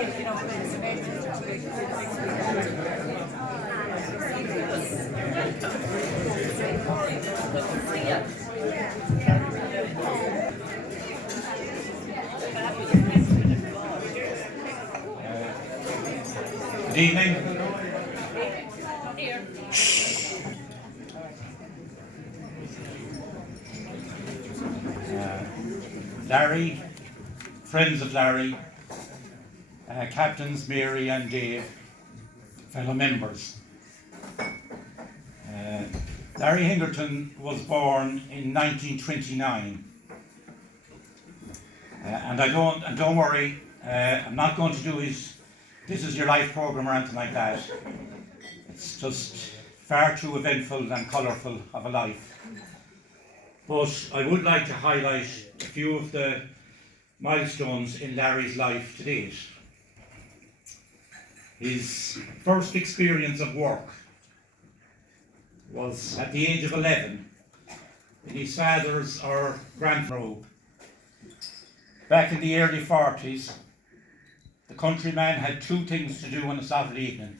Good evening. Larry, friends of Larry, Captains Mary and Dave, fellow members. Larry Hingerton was born in 1929, and don't worry, I'm not going to do his "This Is Your Life" program or anything like that. It's just far too eventful and colourful of a life. But I would like to highlight a few of the milestones in Larry's life to date. His first experience of work was at the age of 11 in his father's or grandfather's. Back in the early 40s, the countryman had two things to do on a Saturday evening: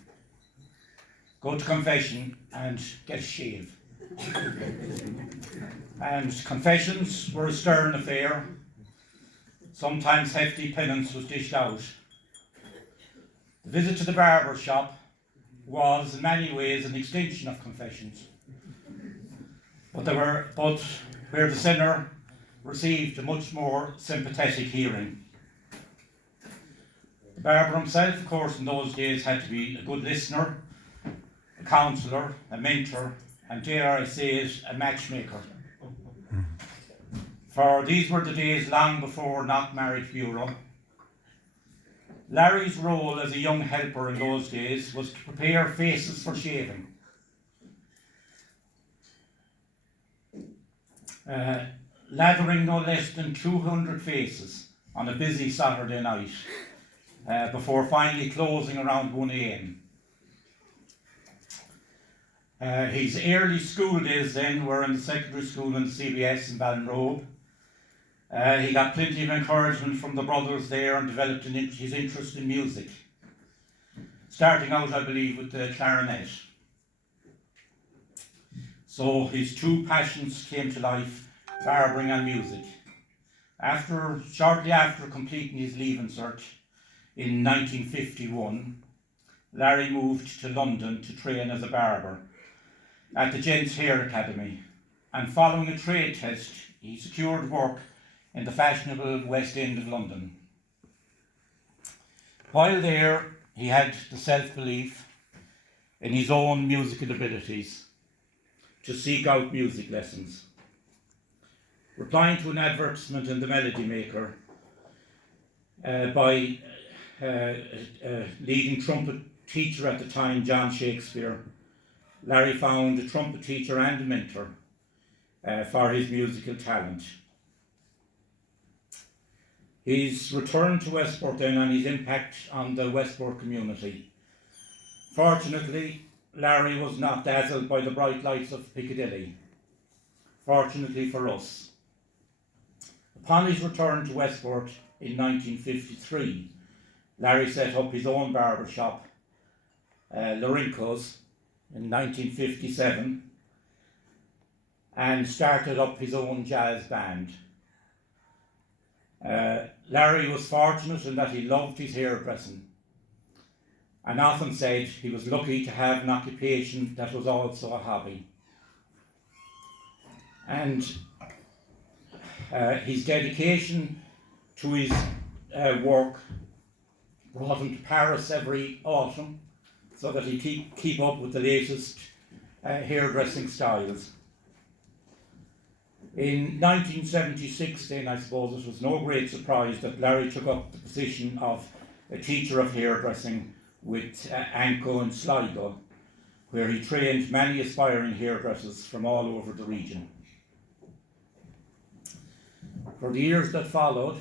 go to confession and get a shave. And confessions were a stern affair. Sometimes hefty penance was dished out. The visit to the barber shop was in many ways an extension of confessions, but where the sinner received a much more sympathetic hearing. The barber himself, of course, in those days had to be a good listener, a counsellor, a mentor, and dare I say it, a matchmaker. For these were the days long before Not Marriage Bureau. Larry's role as a young helper in those days was to prepare faces for shaving. Lathering no less than 200 faces on a busy Saturday night before finally closing around 1 a.m. His early school days then were in the secondary school in CBS in Ballinrobe. He got plenty of encouragement from the brothers there and developed his interest in music, starting out, I believe, with the clarinet. So his two passions came to life: barbering and music. Shortly after completing his Leaving Cert in 1951, Larry moved to London to train as a barber at the Gents Hair Academy, and following a trade test, he secured work in the fashionable West End of London. While there, he had the self-belief in his own musical abilities to seek out music lessons. Replying to an advertisement in the Melody Maker by leading trumpet teacher at the time, John Shakespeare, Larry found a trumpet teacher and a mentor for his musical talent. His return to Westport then and his impact on the Westport community. Fortunately, Larry was not dazzled by the bright lights of Piccadilly. Fortunately for us. Upon his return to Westport in 1953, Larry set up his own barber shop, Lorenco's, in 1957, and started up his own jazz band. Larry was fortunate in that he loved his hairdressing and often said he was lucky to have an occupation that was also a hobby. And his dedication to his work brought him to Paris every autumn so that he keep up with the latest hairdressing styles. In 1976 then, I suppose it was no great surprise that Larry took up the position of a teacher of hairdressing with Anco in Sligo, where he trained many aspiring hairdressers from all over the region. For the years that followed,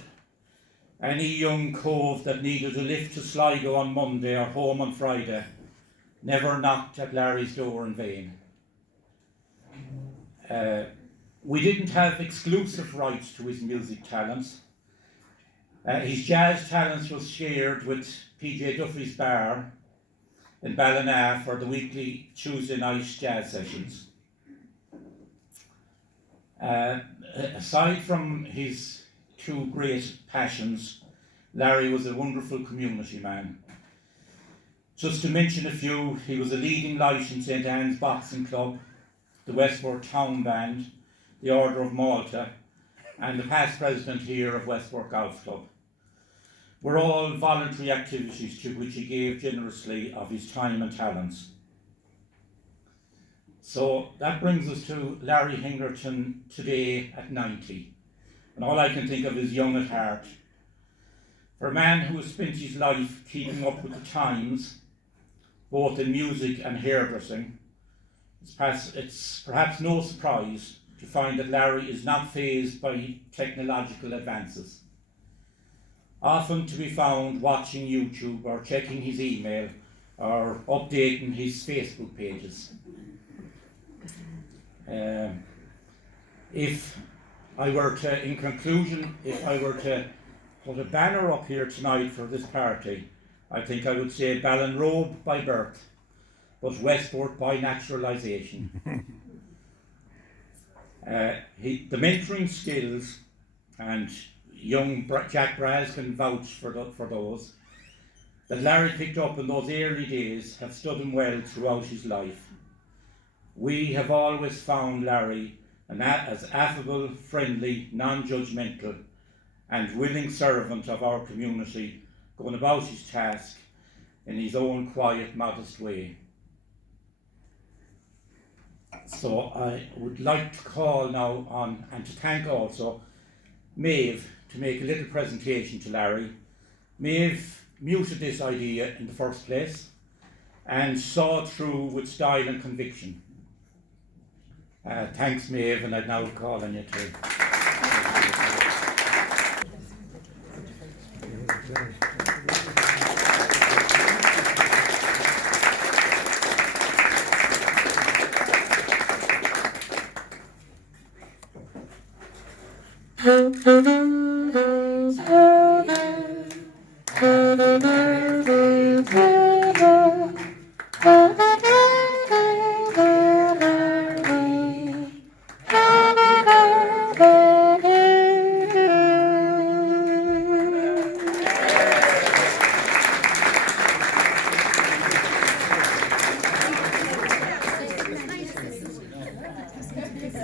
any young cove that needed a lift to Sligo on Monday or home on Friday never knocked at Larry's door in vain. We didn't have exclusive rights to his music talents, His jazz talents was shared with PJ Duffy's Bar in Ballina for the weekly Tuesday night jazz sessions. Aside from his two great passions, Larry was a wonderful community man. Just to mention a few, he was a leading light in St Anne's Boxing Club, the Westport Town Band, the Order of Malta, and the past president here of Westport Golf Club. Were all voluntary activities to which he gave generously of his time and talents. So that brings us to Larry Hingerton today at 90. And all I can think of is young at heart. For a man who has spent his life keeping up with the times, both in music and hairdressing, it's perhaps no surprise to find that Larry is not fazed by technological advances. Often to be found watching YouTube or checking his email or updating his Facebook pages. If I were to put a banner up here tonight for this party, I think I would say Ballinrobe by birth, but Westport by naturalisation. The mentoring skills, and young Jack Braz can vouch for those, that Larry picked up in those early days have stood him well throughout his life. We have always found Larry as affable, friendly, non-judgmental and willing servant of our community, going about his task in his own quiet, modest way. So I would like to call now on, and to thank also Maeve to make a little presentation to Larry. Maeve muted this idea in the first place and saw through with style and conviction. Thanks, Maeve, and I'd now call on you too.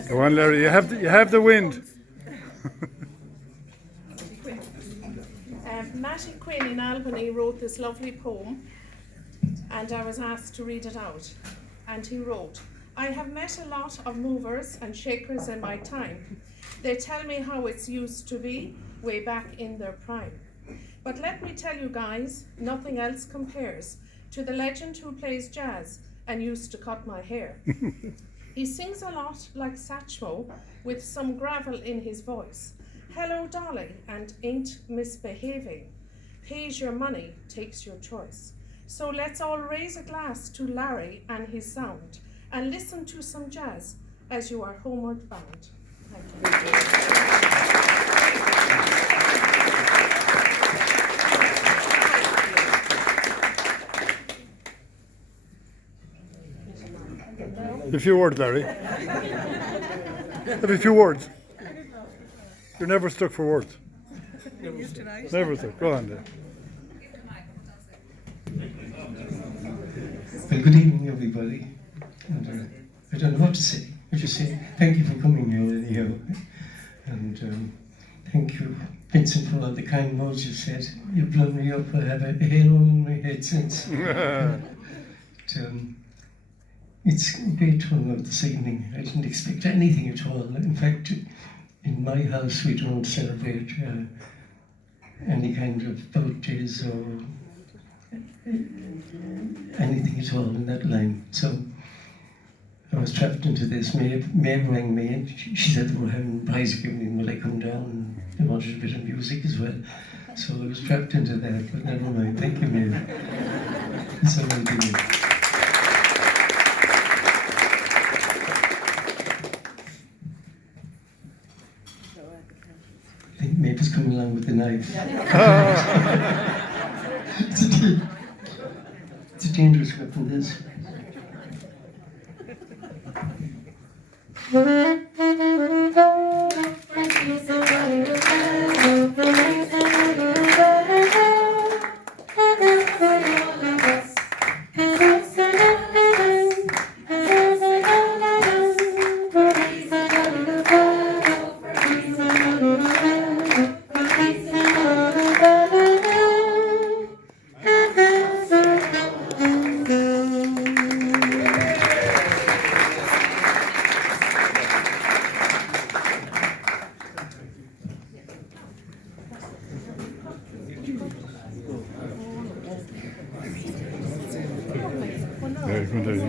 Go on, Larry, you have the wind. Mattie Quinn in Albany wrote this lovely poem, and I was asked to read it out. And he wrote, "I have met a lot of movers and shakers in my time. They tell me how it's used to be way back in their prime. But let me tell you guys, nothing else compares to the legend who plays jazz and used to cut my hair. He sings a lot like Satchmo with some gravel in his voice. Hello, darling, and ain't misbehaving. Pays your money, takes your choice. So let's all raise a glass to Larry and his sound and listen to some jazz as you are homeward bound." Thank A few words, Larry. Have a few words. You're never stuck for words. Never stuck. Go on, then. Well, good evening, everybody. And, I don't know what to say. I just say thank you for coming here anyhow. And thank you, Vincent, for all the kind words you said. You blown me up. I have a halo in my head since. It's a great turnout this evening. I didn't expect anything at all. In fact, in my house we don't celebrate any kind of birthdays or anything at all in that line. So I was trapped into this. Maeve rang me and she said they were having prize giving. Will I come down? And they wanted a bit of music as well. So I was trapped into that, but never mind. Thank you, Maeve. It's all right to you. I think Maeve is coming along with with the knife. It's a dangerous weapon, this. Yeah, you can do it.